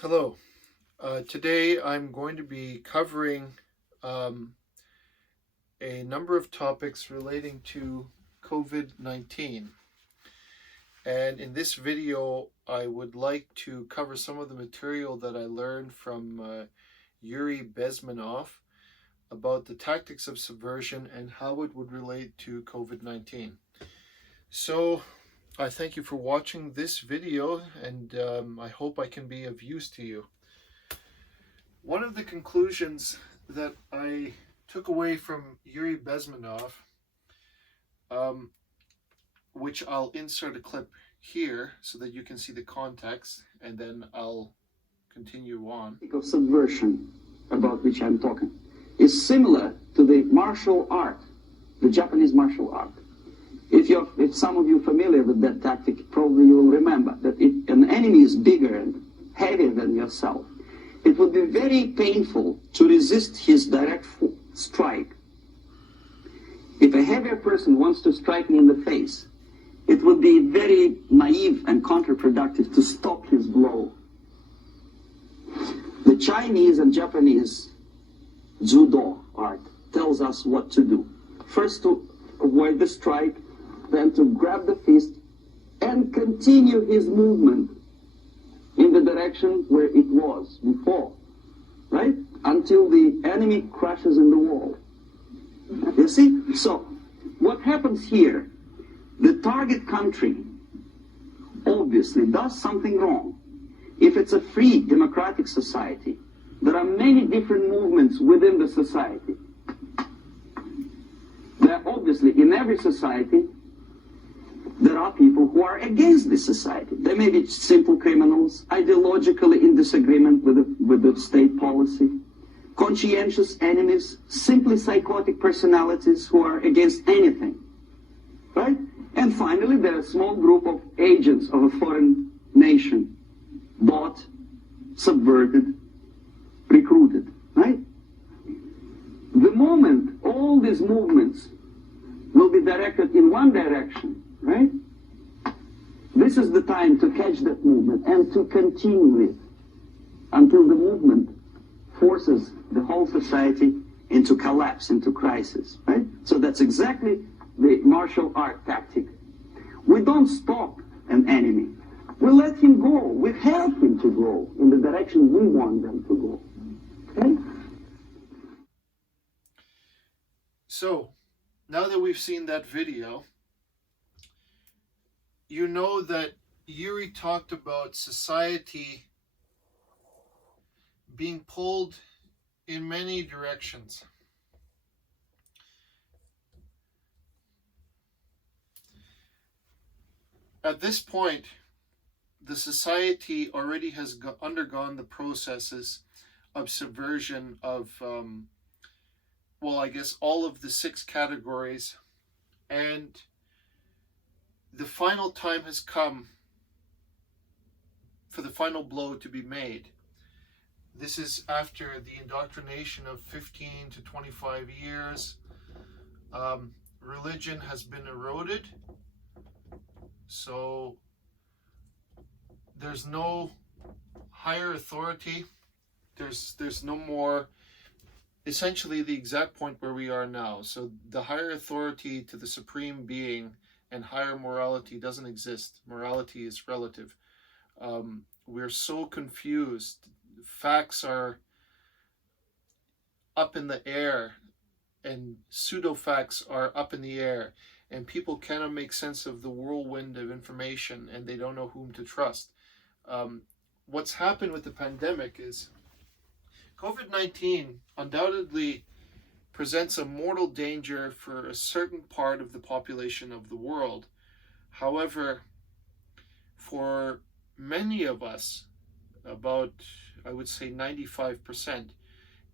Hello. Today I'm going to be covering um, a number of topics relating to COVID-19. And in this video, I would like to cover some of the material that I learned from YURI BEZMENOV about the tactics of subversion and how it would relate to COVID-19. So I thank you for watching this video, and I hope I can be of use to you. One of the conclusions that I took away from YURI BEZMENOV, which I'll insert a clip here so that you can see the context, and then I'll continue on. Of subversion, about which I'm talking, is similar to the martial art, the Japanese martial art. If some of you are familiar with that tactic, probably you will remember that if an enemy is bigger and heavier than yourself, it would be very painful to resist his direct strike. If a heavier person wants to strike me in the face, it would be very naive and counterproductive to stop his blow. The Chinese and Japanese judo art tells us what to do. First, to avoid the strike, then to grab the fist and continue his movement in the direction where it was before, right? Until the enemy crashes in the wall. You see? So, what happens here? The target country obviously does something wrong. If it's a free democratic society, there are many different movements within the society. There are obviously, in every society, there are people who are against this society. They may be simple criminals, ideologically in disagreement with the state policy, conscientious enemies, simply psychotic personalities who are against anything, right? And finally, there are a small group of agents of a foreign nation, bought, subverted, recruited, right? The moment all these movements will be directed in one direction, right? This is the time to catch that movement and to continue it until the movement forces the whole society into collapse, into crisis, right? So that's exactly the martial art tactic. We don't stop an enemy. We let him go. We help him to go in the direction we want them to go, okay? So, now that we've seen that video, you know that YURI talked about society being pulled in many directions. At this point, the society already has undergone the processes of subversion of, well, I guess all of the 6 categories, and the final time has come for the final blow to be made. This is after the indoctrination of 15 to 25 years. Religion has been eroded, so there's no higher authority. There's no more, essentially the exact point where we are now. So the higher authority to the supreme being and higher morality doesn't exist. Morality is relative. We're so confused. Facts are up in the air, and pseudo-facts are up in the air, and people cannot make sense of the whirlwind of information, and they don't know whom to trust. What's happened with the pandemic is COVID-19 undoubtedly presents a mortal danger for a certain part of the population of the world. However, for many of us, about, I would say 95%,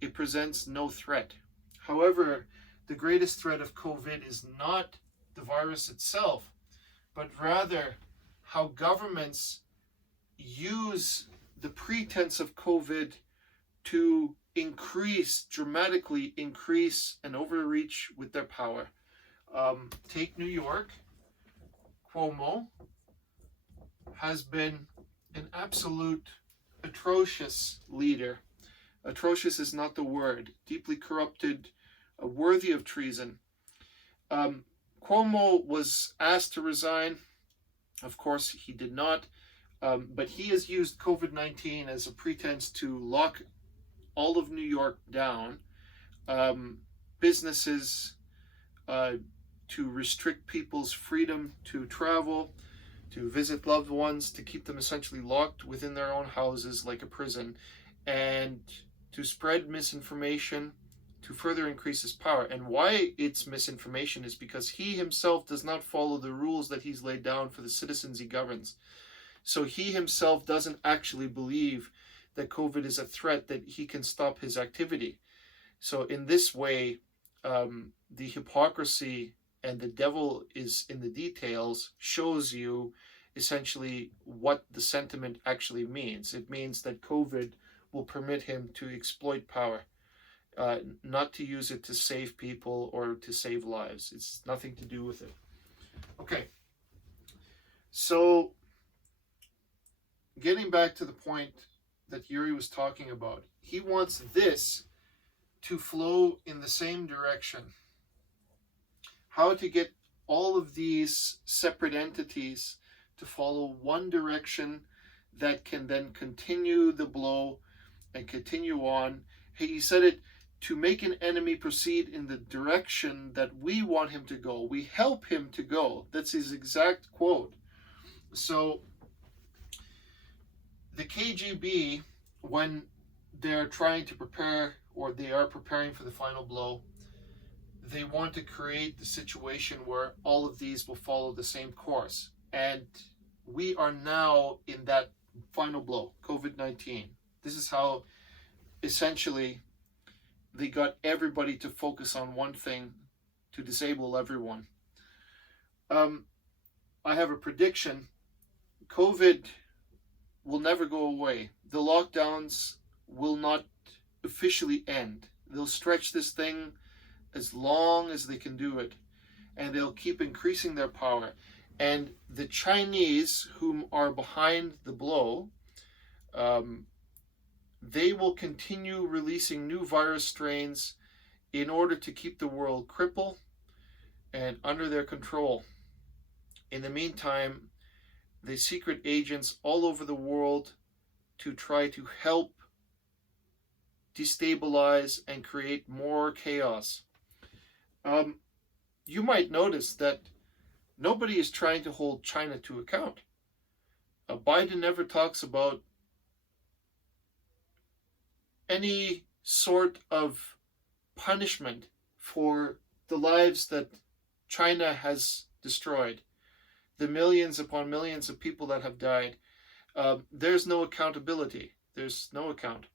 it presents no threat. However, the greatest threat of COVID is not the virus itself, but rather how governments use the pretense of COVID to dramatically increase and overreach with their power. Take New York. Cuomo has been an absolute atrocious leader. Atrocious is not the word. Deeply corrupted, worthy of treason. Cuomo was asked to resign. Of course, he did not. But he has used COVID-19 as a pretense to lock all of New York down, businesses, to restrict people's freedom to travel, to visit loved ones, to keep them essentially locked within their own houses like a prison, and to spread misinformation to further increase his power. And why it's misinformation is because he himself does not follow the rules that he's laid down for the citizens he governs. So he himself doesn't actually believe that COVID is a threat, that he can stop his activity. So in this way, the hypocrisy and the devil is in the details shows you essentially what the sentiment actually means. It means that COVID will permit him to exploit power, not to use it to save people or to save lives. It's nothing to do with it. Okay, so getting back to the point that Yuri was talking about, he wants this to flow in the same direction. How to get all of these separate entities to follow one direction that can then continue the blow and continue on. He said it, to make an enemy proceed in the direction that we want him to go. We help him to go. That's his exact quote. So the KGB, when they're trying to prepare, or they are preparing for the final blow, they want to create the situation where all of these will follow the same course. And we are now in that final blow, COVID-19. This is how essentially they got everybody to focus on one thing, to disable everyone. I have a prediction. COVID will never go away. The lockdowns will not officially end. They'll stretch this thing as long as they can do it, and they'll keep increasing their power. And the Chinese, whom are behind the blow, they will continue releasing new virus strains in order to keep the world crippled and under their control. In the meantime, the secret agents all over the world to try to help destabilize and create more chaos. You might notice that nobody is trying to hold China to account. Biden never talks about any sort of punishment for the lives that China has destroyed, the millions upon millions of people that have died. There's no accountability. There's no account.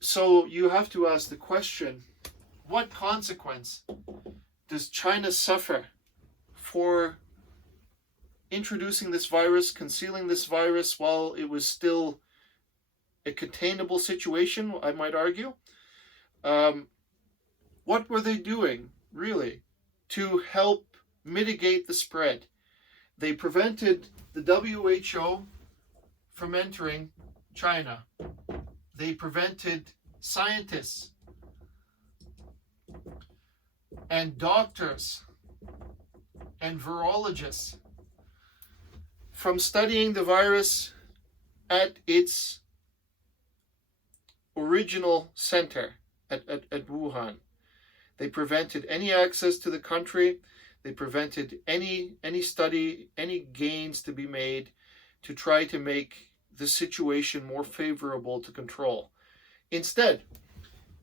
So you have to ask the question, what consequence does China suffer for introducing this virus, concealing this virus while it was still a containable situation, I might argue? What were they doing, really, to help mitigate the spread? They prevented the WHO from entering China. They prevented scientists and doctors and virologists from studying the virus at its original center at Wuhan. They prevented any access to the country. They prevented any study, any gains to be made to try to make the situation more favorable to control. Instead,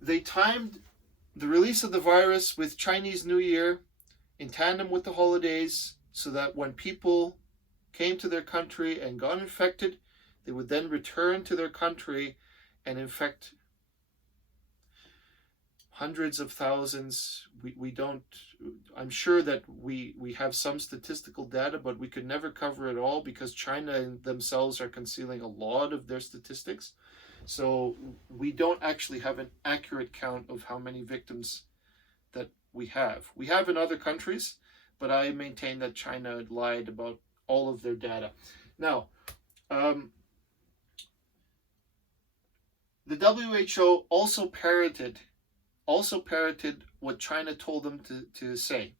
they timed the release of the virus with Chinese New Year in tandem with the holidays, so that when people came to their country and got infected, they would then return to their country and infect hundreds of thousands. We don't, I'm sure that we have some statistical data, but we could never cover it all because China themselves are concealing a lot of their statistics. So we don't actually have an accurate count of how many victims that we have. We have in other countries, but I maintain that China lied about all of their data. Now, The WHO also parroted what China told them to say.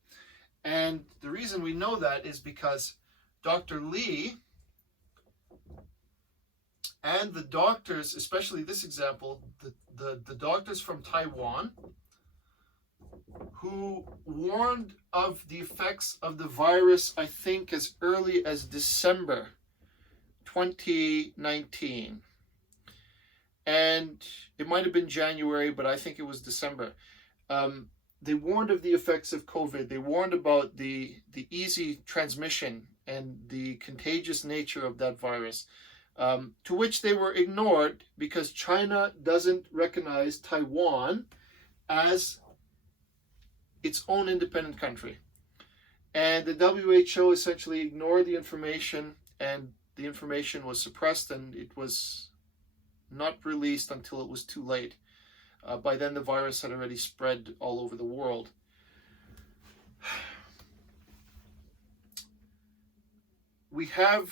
And the reason we know that is because Dr. Li and the doctors, especially this example, the doctors from Taiwan, who warned of the effects of the virus, I think, as early as December 2019. And it might have been January, but I think it was December. They warned of the effects of COVID. They warned about the easy transmission and the contagious nature of that virus, to which they were ignored because China doesn't recognize Taiwan as its own independent country. And the WHO essentially ignored the information, and the information was suppressed, and it was not released until it was too late. By then, the virus had already spread all over the world. We have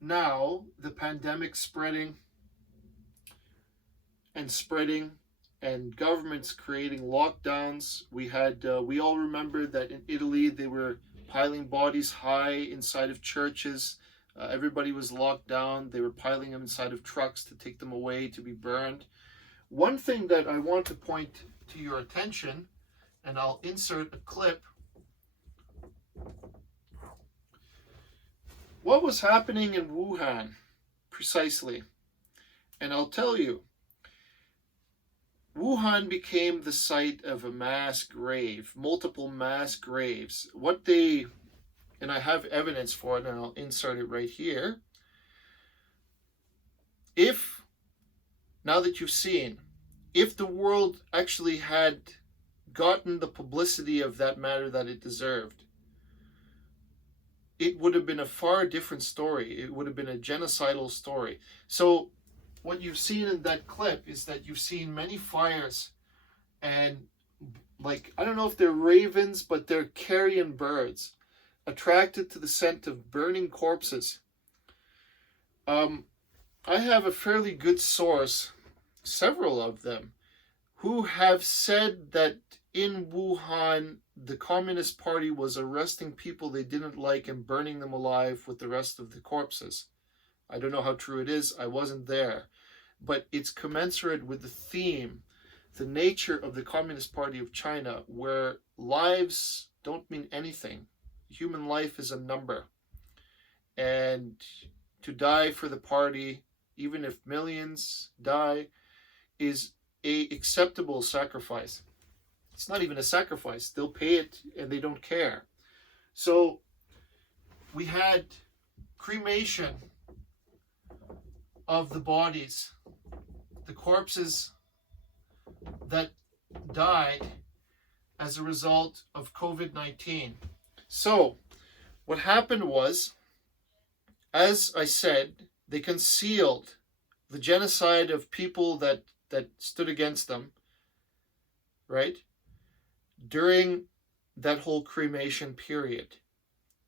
now the pandemic spreading, and governments creating lockdowns. We all remember that in Italy they were piling bodies high inside of churches. Everybody was locked down. They were piling them inside of trucks to take them away to be burned. One thing that I want to point to your attention, and I'll insert a clip. What was happening in Wuhan precisely? And I'll tell you, Wuhan became the site of a mass grave, multiple mass graves. And I have evidence for it, and I'll insert it right here. Now that you've seen, if the world actually had gotten the publicity of that matter that it deserved, it would have been a far different story. It would have been a genocidal story. So what you've seen in that clip is that you've seen many fires, and I don't know if they're ravens, but they're carrion birds, attracted to the scent of burning corpses. I have a fairly good source, several of them, who have said that in Wuhan, the Communist Party was arresting people they didn't like and burning them alive with the rest of the corpses. I don't know how true it is. I wasn't there. But it's commensurate with the theme, the nature of the Communist Party of China, where lives don't mean anything. Human life is a number. And to die for the party, even if millions die, is a acceptable sacrifice. It's not even a sacrifice. They'll pay it and they don't care. So we had cremation of the bodies, the corpses that died as a result of COVID-19. So what happened was, as I said, they concealed the genocide of people that stood against them, right? During that whole cremation period.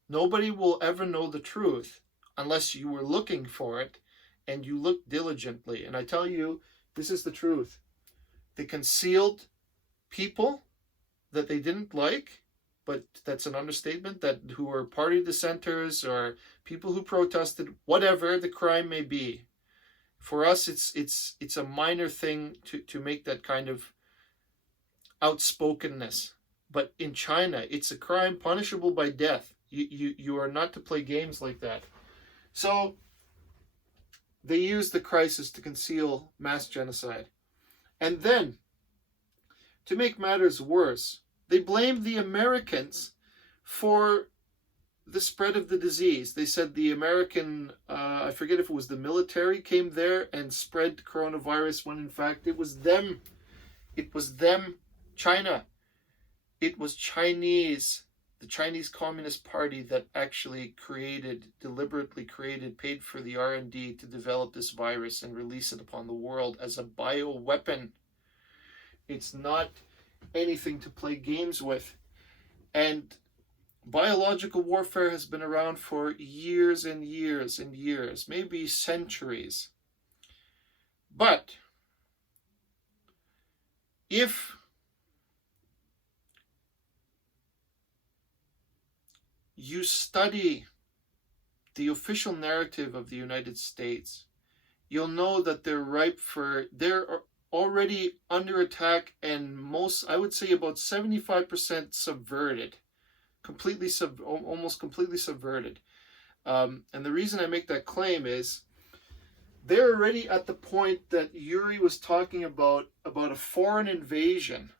Nobody will ever know the truth unless you were looking for it and you looked diligently. And I tell you, this is the truth. They concealed people that they didn't like, but that's an understatement, that who are party dissenters or people who protested, whatever the crime may be. For us, it's a minor thing to make that kind of outspokenness. But in China, it's a crime punishable by death. You are not to play games like that. So they used the crisis to conceal mass genocide. And then, to make matters worse, they blamed the Americans for the spread of the disease. They said the American, I forget if it was the military, came there and spread coronavirus, when in fact it was them. It was them, China. It was the Chinese Communist Party that actually deliberately created, paid for the R&D to develop this virus and release it upon the world as a bioweapon. It's not anything to play games with. And Biological warfare has been around for years and years and years, maybe centuries. But if you study the official narrative of the United States, you'll know that they're already under attack, and I would say about 75% subverted, almost completely subverted. And the reason I make that claim is they're already at the point that YURI was talking about a foreign invasion.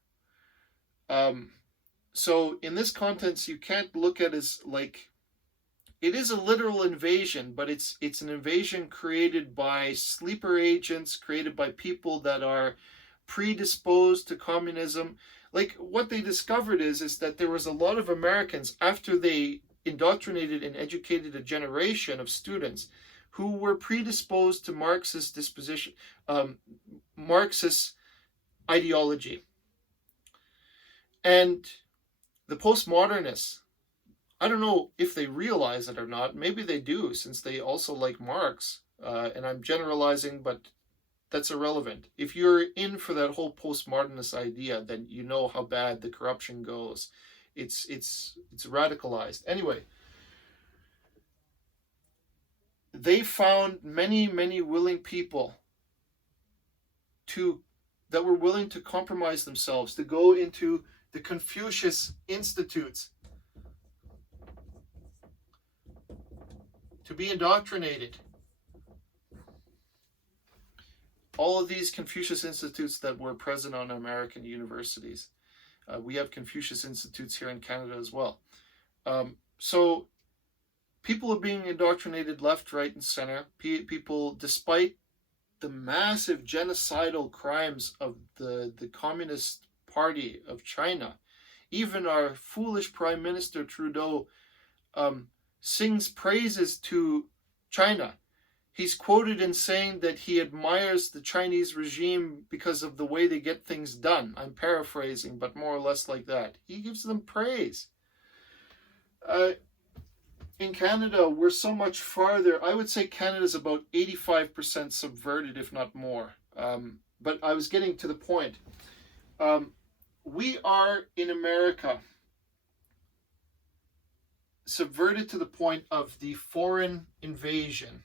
So in this context, you can't look at it as like, it is a literal invasion, but it's an invasion created by sleeper agents, created by people that are predisposed to communism. Like, what they discovered is that there was a lot of Americans, after they indoctrinated and educated a generation of students who were predisposed to Marxist Marxist ideology. And the postmodernists, I don't know if they realize it or not. Maybe they do, since they also like Marx. And I'm generalizing, but that's irrelevant. If you're in for that whole postmodernist idea, then you know how bad the corruption goes. It's radicalized. Anyway, they found many, many willing people that were willing to compromise themselves, to go into the Confucius institutes, to be indoctrinated. All of these Confucius institutes that were present on American universities. We have Confucius institutes here in Canada as well. So people are being indoctrinated left, right, and center. People, despite the massive genocidal crimes of the Communist Party of China, even our foolish Prime Minister Trudeau sings praises to China. He's quoted in saying that he admires the Chinese regime because of the way they get things done. I'm paraphrasing, but more or less like that. He gives them praise. In Canada, we're so much farther. I would say Canada's about 85% subverted, if not more. But I was getting to the point. We are, in America, subverted to the point of the foreign invasion.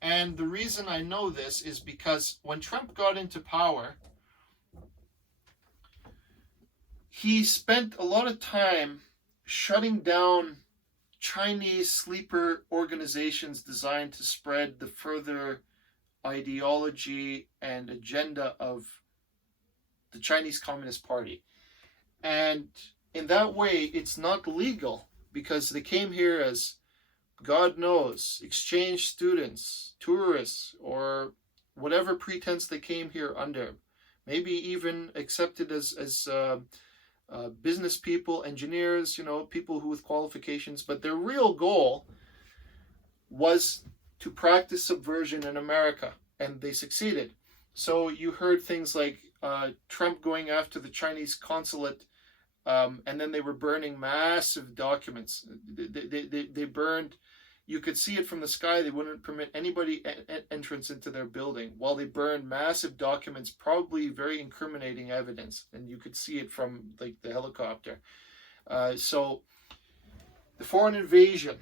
And the reason I know this is because when Trump got into power, he spent a lot of time shutting down Chinese sleeper organizations designed to spread the further ideology and agenda of the Chinese Communist Party. And in that way, it's not legal, because they came here as, God knows, exchange students, tourists, or whatever pretense they came here under. Maybe even accepted as business people, engineers, people who with qualifications. But their real goal was to practice subversion in America, and they succeeded. So you heard things like Trump going after the Chinese consulate, and then they were burning massive documents. They burned, you could see it from the sky, they wouldn't permit anybody entrance into their building, while they burned massive documents, probably very incriminating evidence, and you could see it from like the helicopter. So the foreign invasion,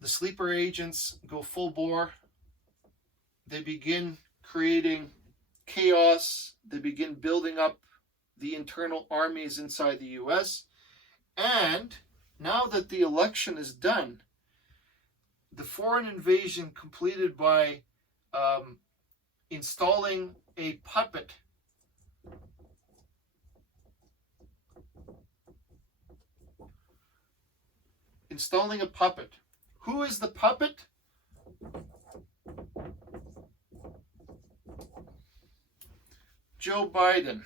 the sleeper agents go full bore. They begin creating chaos. They begin building up the internal armies inside the US. And now that the election is done, the foreign invasion completed by installing a puppet Who is the puppet? Joe Biden.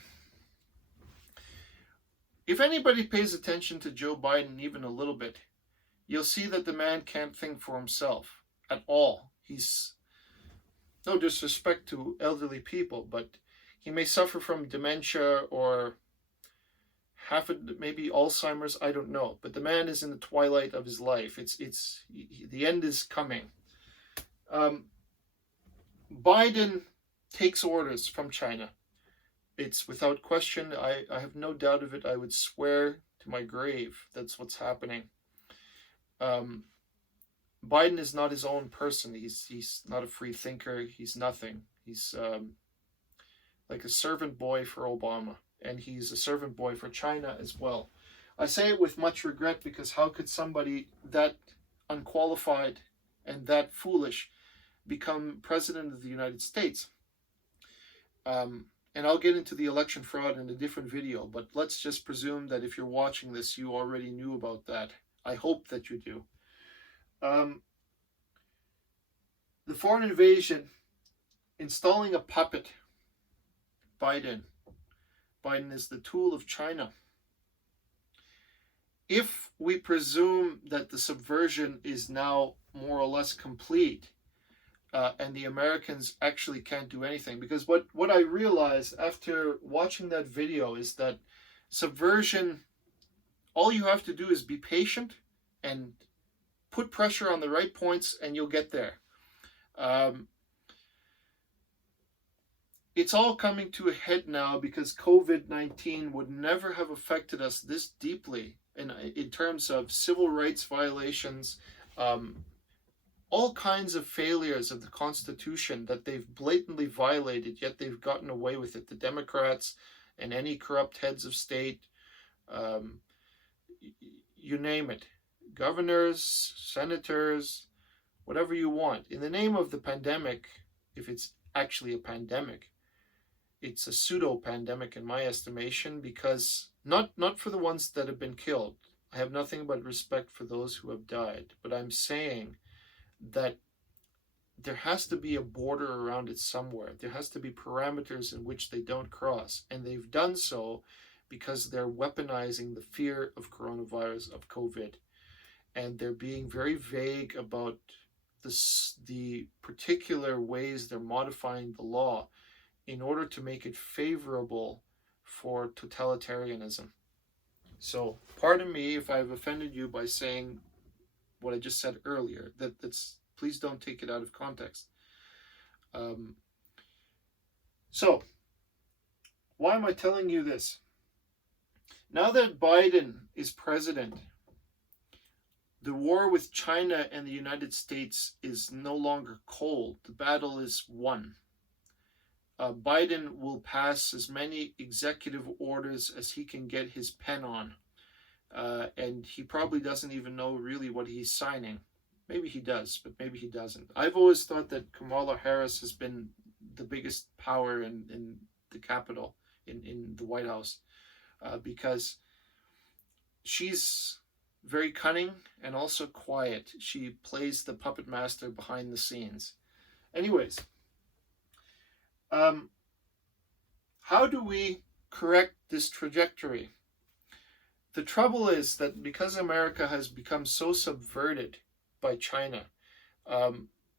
If anybody pays attention to Joe Biden even a little bit, you'll see that the man can't think for himself at all. He's, no disrespect to elderly people, but he may suffer from dementia or maybe Alzheimer's, I don't know. But the man is in the twilight of his life. The end is coming. Biden takes orders from China. It's without question. I have no doubt of it. I would swear to my grave that's what's happening. Biden is not his own person. He's not a free thinker. He's nothing. He's like a servant boy for Obama, and he's a servant boy for China as well. I say it with much regret, because how could somebody that unqualified and that foolish become president of the United States? And I'll get into the election fraud in a different video, but let's just presume that if you're watching this, you already knew about that. I hope that you do. The foreign invasion, installing a puppet, Biden is the tool of China. If we presume that the subversion is now more or less complete, and the Americans actually can't do anything, because what I realized after watching that video is that subversion, all you have to do is be patient and put pressure on the right points, and you'll get there. It's all coming to a head now, because COVID-19 would never have affected us this deeply in terms of civil rights violations, all kinds of failures of the Constitution that they've blatantly violated, yet they've gotten away with it. The Democrats and any corrupt heads of state, you name it, governors, senators, whatever you want. In the name of the pandemic, if it's actually a pandemic, it's a pseudo-pandemic in my estimation, because not for the ones that have been killed. I have nothing but respect for those who have died, but I'm saying that there has to be a border around it somewhere. There has to be parameters in which they don't cross, and they've done so because they're weaponizing the fear of coronavirus, of COVID, and they're being very vague about the particular ways they're modifying the law in order to make it favorable for totalitarianism. So pardon me if I've offended you by saying what I just said earlier. That's please don't take it out of context. So why am I telling you this? Now that Biden is president, the war with China and the United States is no longer cold. The battle is won. Biden will pass as many executive orders as he can get his pen on. And he probably doesn't even know really what he's signing. Maybe he does, but maybe he doesn't. I've always thought that Kamala Harris has been the biggest power in the Capitol, in the White House, because she's very cunning and also quiet. She plays the puppet master behind the scenes. Anyways, how do we correct this trajectory? The trouble is that because America has become so subverted by China,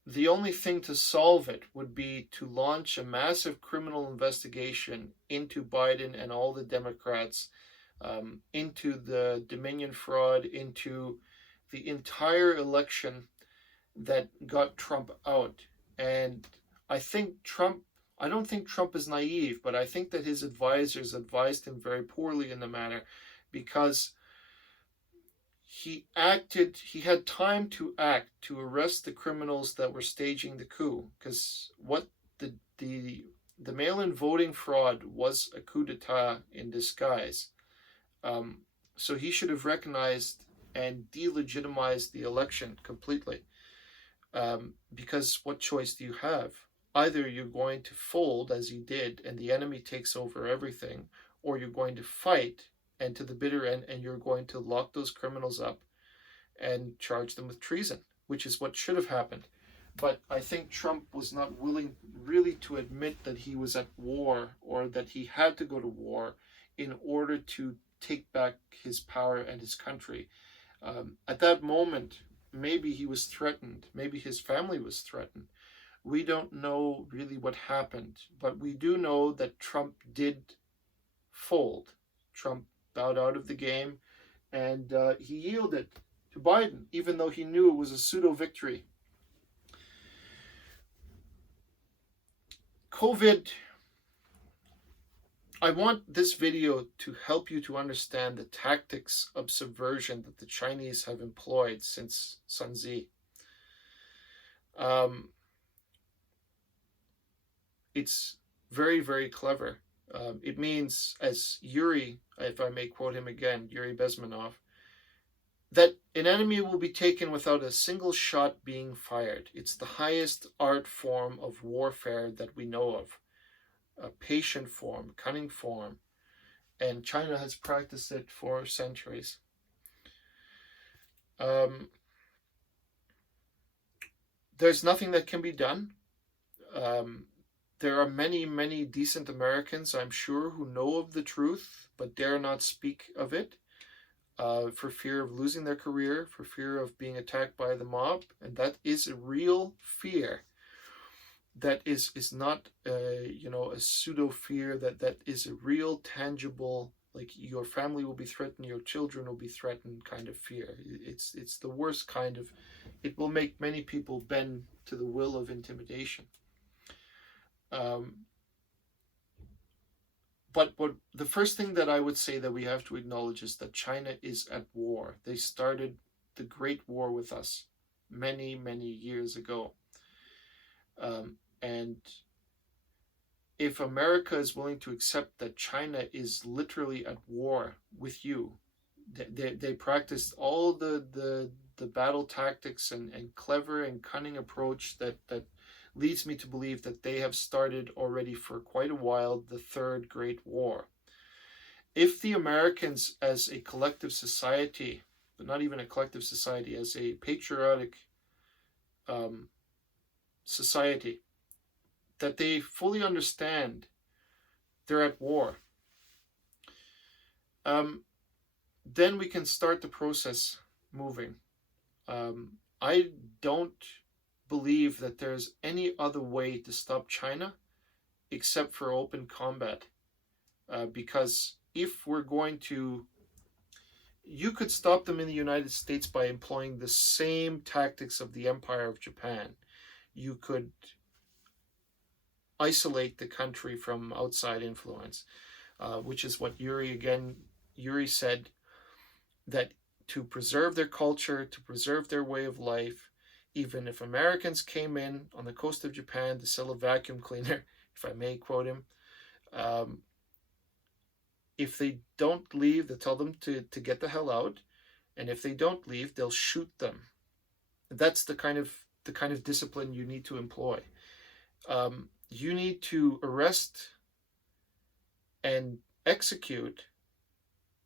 the only thing to solve it would be to launch a massive criminal investigation into Biden and all the Democrats, into the Dominion fraud, into the entire election that got Trump out. And I don't think Trump is naive, but I think that his advisors advised him very poorly in the matter, because he had time to act, to arrest the criminals that were staging the coup, because what the mail-in voting fraud was a coup d'etat in disguise. So he should have recognized and delegitimized the election completely, because what choice do you have? Either you're going to fold, as he did, and the enemy takes over everything, or you're going to fight, and to the bitter end, and you're going to lock those criminals up and charge them with treason, which is what should have happened. But I think Trump was not willing really to admit that he was at war, or that he had to go to war in order to take back his power and his country. At that moment, maybe he was threatened. Maybe his family was threatened. We don't know really what happened, but we do know that Trump did fold. Trump bowed out of the game, and he yielded to Biden, even though he knew it was a pseudo victory. COVID, I want this video to help you to understand the tactics of subversion that the Chinese have employed since Sun Tzu. It's very, very clever. It means, as YURI, if I may quote him again, YURI BEZMENOV, that an enemy will be taken without a single shot being fired. It's the highest art form of warfare that we know of. A patient form, cunning form, and China has practiced it for centuries. There's nothing that can be done. There are many, many decent Americans, I'm sure, who know of the truth, but dare not speak of it for fear of losing their career, for fear of being attacked by the mob, and that is a real fear. That is not a pseudo fear. That is a real, tangible, like your family will be threatened, your children will be threatened kind of fear. It's the worst kind of. It will make many people bend to the will of intimidation. But the first thing that I would say that we have to acknowledge is that China is at war. They started the Great War with us many, many years ago. And if America is willing to accept that China is literally at war with you, they practice all the battle tactics and clever and cunning approach that leads me to believe that they have started already for quite a while the Third Great War. If the Americans as a collective society, but not even a collective society, as a patriotic society, that they fully understand they're at war, then we can start the process moving. I don't believe that there's any other way to stop China except for open combat. Because if we're going to, you could stop them in the United States by employing the same tactics of the Empire of Japan. You could isolate the country from outside influence, which is what YURI said, that to preserve their culture, to preserve their way of life, even if Americans came in on the coast of Japan to sell a vacuum cleaner, if I may quote him, if they don't leave, they tell them to get the hell out, and if they don't leave, they'll shoot them. That's the kind of discipline you need to employ. You need to arrest and execute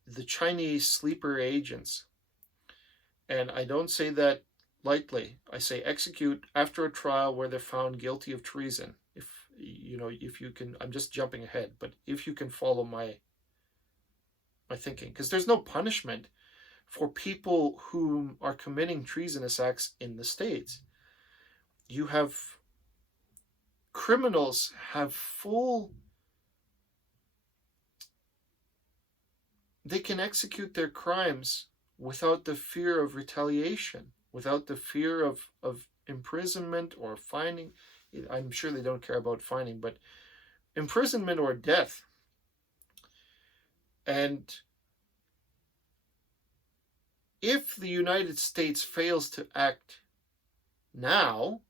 the Chinese sleeper agents. And I don't say that lightly. I say execute after a trial where they're found guilty of treason. If you can, I'm just jumping ahead, but if you can follow my thinking, because there's no punishment for people who are committing treasonous acts in the States. You have criminals have they can execute their crimes without the fear of retaliation, without the fear of imprisonment or fining. I'm sure they don't care about fining, but imprisonment or death. And if the United States fails to act now,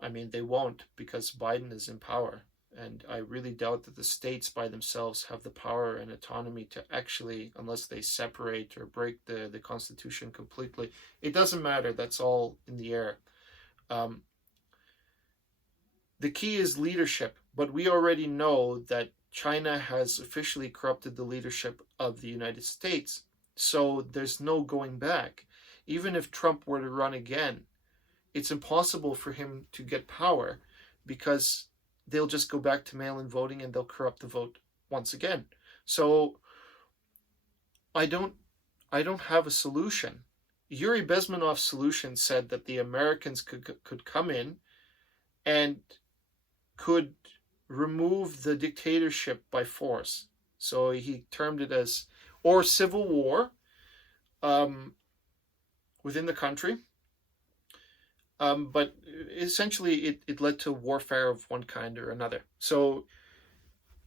I mean, they won't, because Biden is in power. And I really doubt that the states by themselves have the power and autonomy to actually, unless they separate or break the Constitution completely. It doesn't matter. That's all in the air. The key is leadership. But we already know that China has officially corrupted the leadership of the United States. So there's no going back. Even if Trump were to run again, it's impossible for him to get power, because they'll just go back to mail-in voting and they'll corrupt the vote once again. So I don't have a solution. Yuri Bezmenov's solution said that the Americans could come in and could remove the dictatorship by force. So he termed it as, or civil war within the country. But essentially it led to warfare of one kind or another. So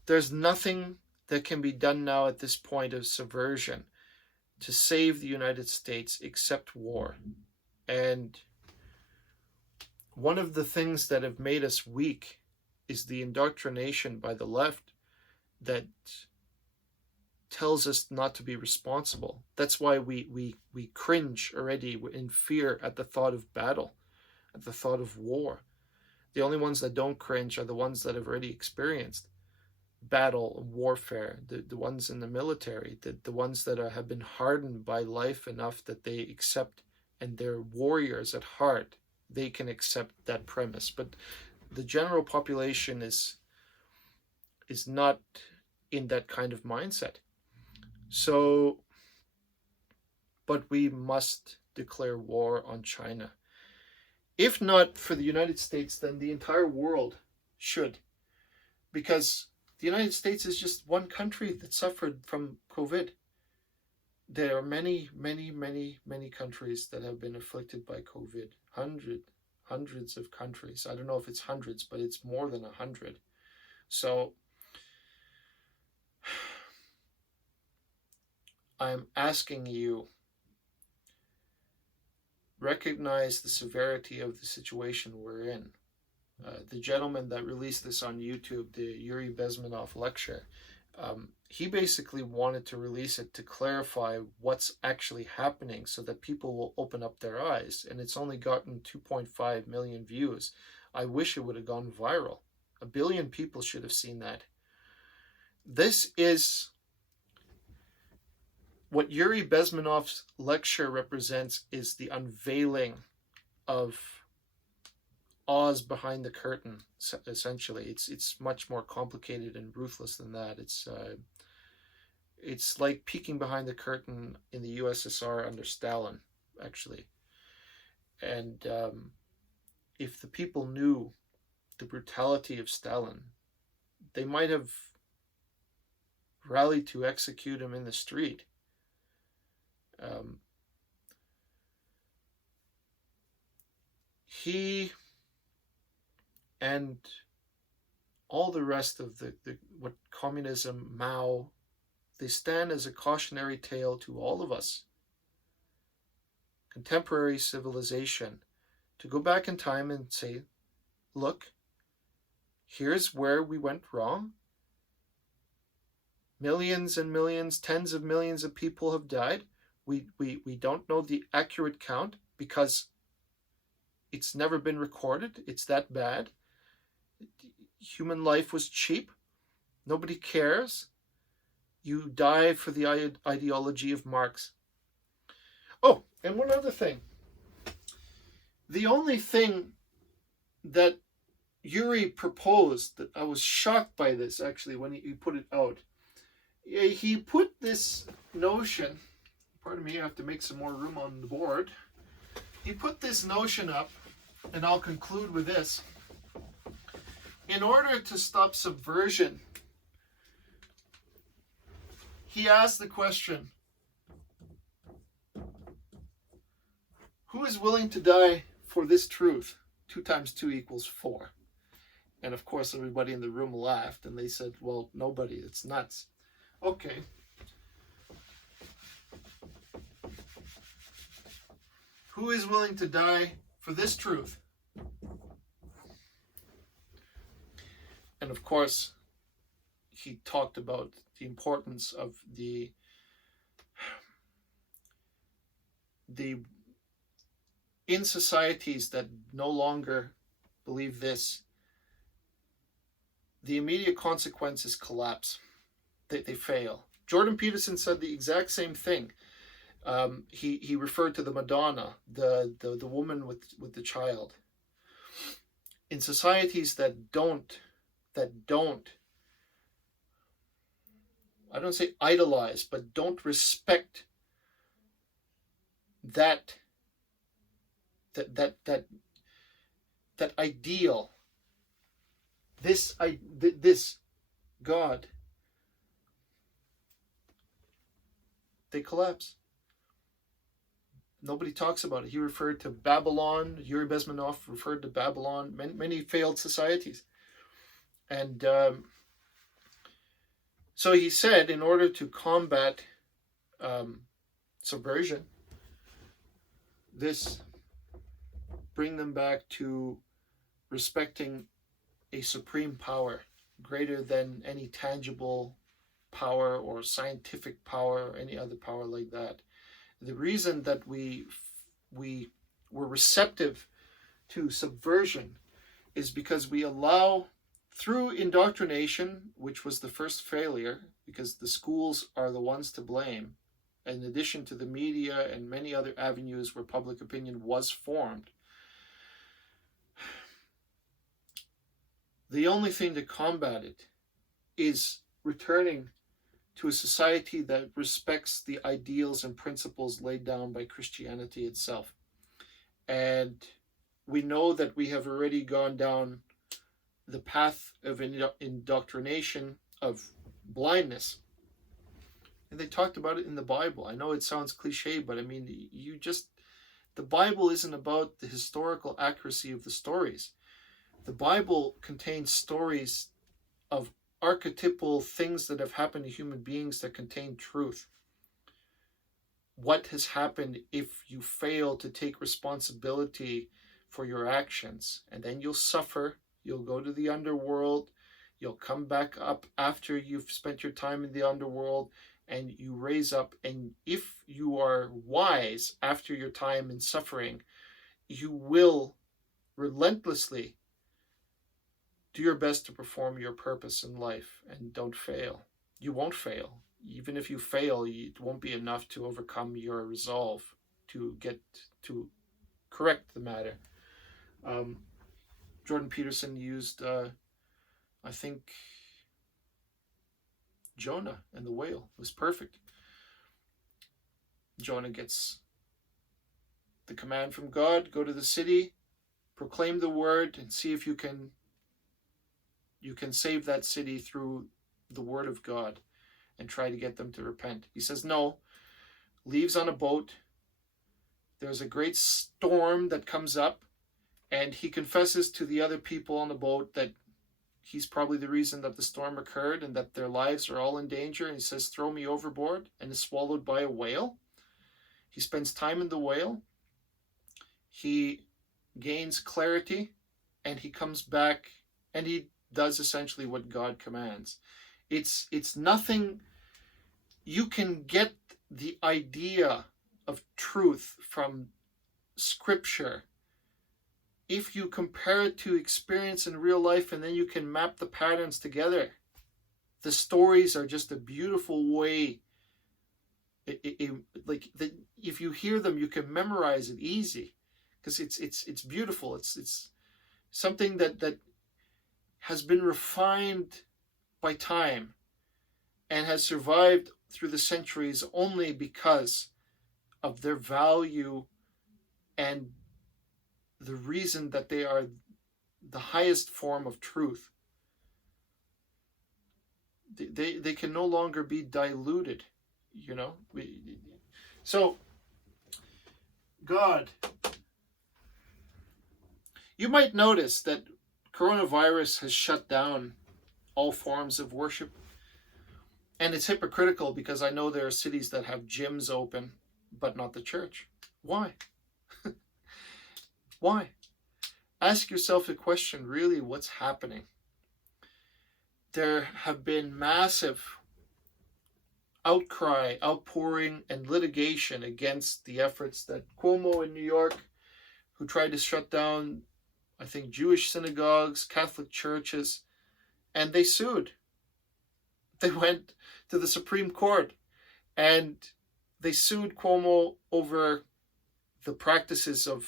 there's nothing that can be done now at this point of subversion to save the United States except war. And one of the things that have made us weak is the indoctrination by the left that tells us not to be responsible. That's why we cringe already in fear at the thought of battle, at the thought of war. The only ones that don't cringe are the ones that have already experienced battle, warfare, the ones in the military, the ones that have been hardened by life enough that they accept, and they're warriors at heart, they can accept that premise. But the general population is not in that kind of mindset. So, but we must declare war on China. If not for the United States, then the entire world should. Because the United States is just one country that suffered from COVID. There are many, many, many, many countries that have been afflicted by COVID. Hundreds of countries. I don't know if it's hundreds, but it's more than 100. So I'm asking you, recognize the severity of the situation we're in. The gentleman that released this on YouTube, the YURI BEZMENOV lecture, he basically wanted to release it to clarify what's actually happening so that people will open up their eyes. And it's only gotten 2.5 million views. I wish it would have gone viral. 1 billion people should have seen that. This is what Yuri Bezmenov's lecture represents, is the unveiling of Oz behind the curtain. Essentially, it's much more complicated and ruthless than that. It's like peeking behind the curtain in the USSR under Stalin, actually. And if the people knew the brutality of Stalin, they might have rallied to execute him in the street. He and all the rest of the what communism, Mao, they stand as a cautionary tale to all of us, contemporary civilization, to go back in time and say, look, here's where we went wrong. Millions and millions, tens of millions of people have died. We don't know the accurate count because it's never been recorded. It's that bad. Human life was cheap. Nobody cares. You die for the ideology of Marx. Oh, and one other thing. The only thing that Yuri proposed, that I was shocked by this actually when he put it out. He put this notion, pardon me, I have to make some more room on the board. He put this notion up, and I'll conclude with this. In order to stop subversion, he asked the question, who is willing to die for this truth? 2 times 2 equals 4. And of course everybody in the room laughed and they said, well, nobody, it's nuts. Okay. Who is willing to die for this truth? And of course, he talked about the importance of the in societies that no longer believe this, the immediate consequence is collapse. They fail. Jordan Peterson said the exact same thing. He referred to the Madonna, the woman with the child. In societies that don't, I don't say idolize, but don't respect that ideal, this God, they collapse. Nobody talks about it. He referred to Babylon. Yuri BEZMENOV referred to Babylon, many failed societies. And so he said, in order to combat subversion, bring them back to respecting a supreme power greater than any tangible power or scientific power or any other power like that. The reason that we were receptive to subversion is because we allow, through indoctrination, which was the first failure, because the schools are the ones to blame, in addition to the media and many other avenues where public opinion was formed. The only thing to combat it is returning to a society that respects the ideals and principles laid down by Christianity itself. And we know that we have already gone down the path of indoctrination, of blindness. And they talked about it in the Bible. I know it sounds cliche, but I mean, the Bible isn't about the historical accuracy of the stories. The Bible contains stories of archetypal things that have happened to human beings that contain truth. What has happened if you fail to take responsibility for your actions? And then you'll suffer, you'll go to the underworld, you'll come back up after you've spent your time in the underworld, and you raise up, and if you are wise after your time in suffering, you will relentlessly do your best to perform your purpose in life, and don't fail. You won't fail. Even if you fail, it won't be enough to overcome your resolve to get to correct the matter. Jordan Peterson used, I think, Jonah and the whale. It was perfect. Jonah gets the command from God, go to the city, proclaim the word, and see if you can save that city through the word of God, and try to get them to repent. He says no, leaves on a boat. There's a great storm that comes up, and he confesses to the other people on the boat that he's probably the reason that the storm occurred and that their lives are all in danger. And he says, throw me overboard, and is swallowed by a whale. He spends time in the whale. He gains clarity, and he comes back, and he does essentially what God commands. It's nothing. You can get the idea of truth from scripture if you compare it to experience in real life, and then you can map the patterns together. The stories are just a beautiful way. If you hear them, you can memorize it easy, because it's beautiful. It's something that has been refined by time and has survived through the centuries only because of their value and the reason that they are the highest form of truth. They can no longer be diluted, you know. So God, you might notice that coronavirus has shut down all forms of worship. And it's hypocritical, because I know there are cities that have gyms open, but not the church. Why? Why? Ask yourself the question, really, what's happening? There have been massive outcry, outpouring, and litigation against the efforts that Cuomo in New York, who tried to shut down, I think, Jewish synagogues, Catholic churches, and they sued. They went to the Supreme Court, and they sued Cuomo over the practices of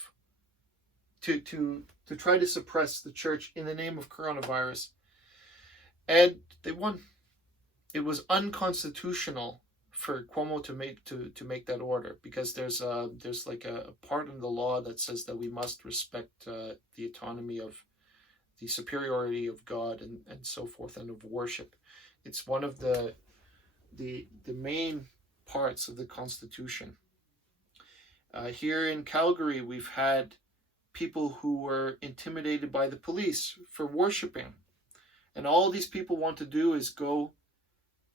to try to suppress the church in the name of coronavirus. And they won. It was unconstitutional for Cuomo to make that order, because there's like a part in the law that says that we must respect the autonomy of the superiority of God and so forth, and of worship. It's one of the main parts of the Constitution. Here in Calgary, we've had people who were intimidated by the police for worshiping. And all these people want to do is go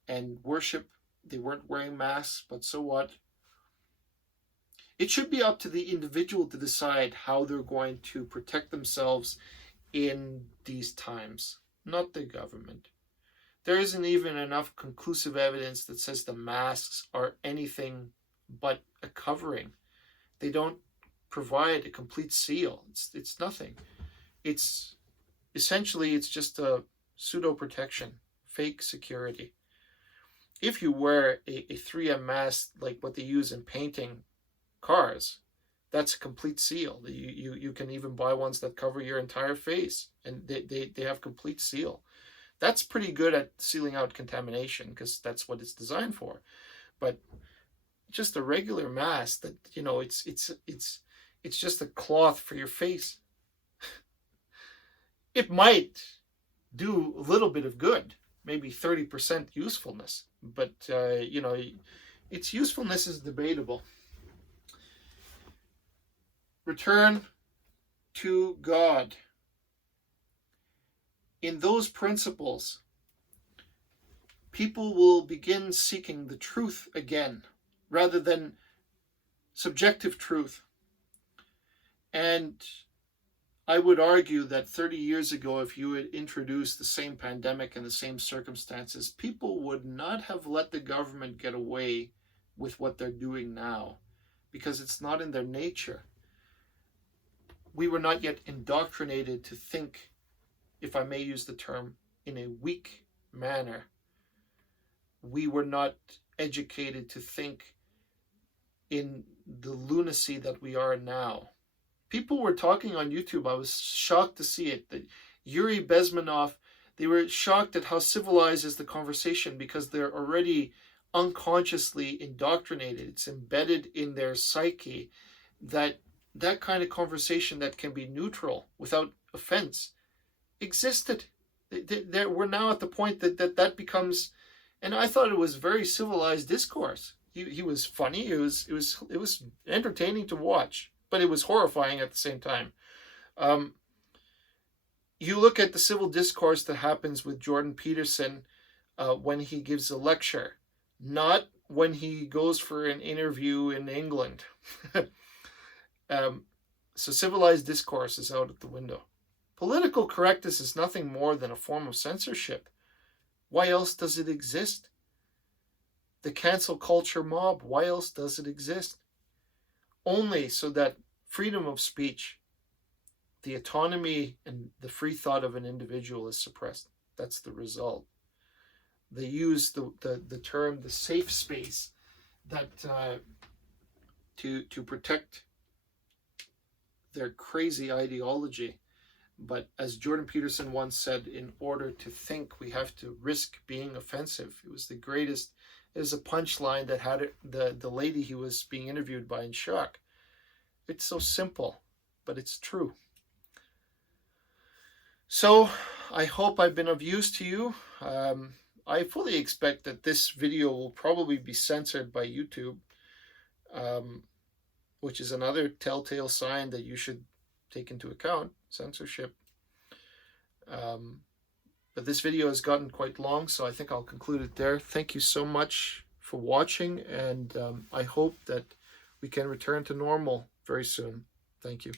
and worship. They weren't wearing masks, but so what? It should be up to the individual to decide how they're going to protect themselves in these times, not the government. There isn't even enough conclusive evidence that says the masks are anything but a covering. They don't provide a complete seal. It's nothing. It's essentially, it's just a pseudo protection, fake security. If you wear a 3M mask like what they use in painting cars, that's a complete seal. You can even buy ones that cover your entire face, and they have complete seal. That's pretty good at sealing out contamination because that's what it's designed for. But just a regular mask that, you know, it's just a cloth for your face. It might do a little bit of good, maybe 30% usefulness, but you know, its usefulness is debatable. Return to God. In those principles, people will begin seeking the truth again, rather than subjective truth. And I would argue that 30 years ago, if you had introduced the same pandemic in the same circumstances, people would not have let the government get away with what they're doing now, because it's not in their nature. We were not yet indoctrinated to think, if I may use the term, in a weak manner. We were not educated to think in the lunacy that we are now. People were talking on YouTube, I was shocked to see it, that YURI, BEZMENOV, they were shocked at how civilized is the conversation because they're already unconsciously indoctrinated. It's embedded in their psyche that that kind of conversation that can be neutral without offense existed. We're now at the point that becomes, and I thought it was very civilized discourse. He was funny. It was entertaining to watch, but it was horrifying at the same time. You look at the civil discourse that happens with Jordan Peterson when he gives a lecture, not when he goes for an interview in England. So civilized discourse is out of the window. Political correctness is nothing more than a form of censorship. Why else does it exist? The cancel culture mob, why else does it exist? Only so that freedom of speech, the autonomy and the free thought of an individual is suppressed. That's the result. They use the term, the safe space, that to protect their crazy ideology. But as Jordan Peterson once said, in order to think, we have to risk being offensive. It was the greatest. It was a punchline that had the lady he was being interviewed by in shock. It's so simple, but it's true. So I hope I've been of use to you. I fully expect that this video will probably be censored by YouTube, which is another telltale sign that you should take into account, censorship. But this video has gotten quite long, so I think I'll conclude it there. Thank you so much for watching, and I hope that we can return to normal very soon. Thank you.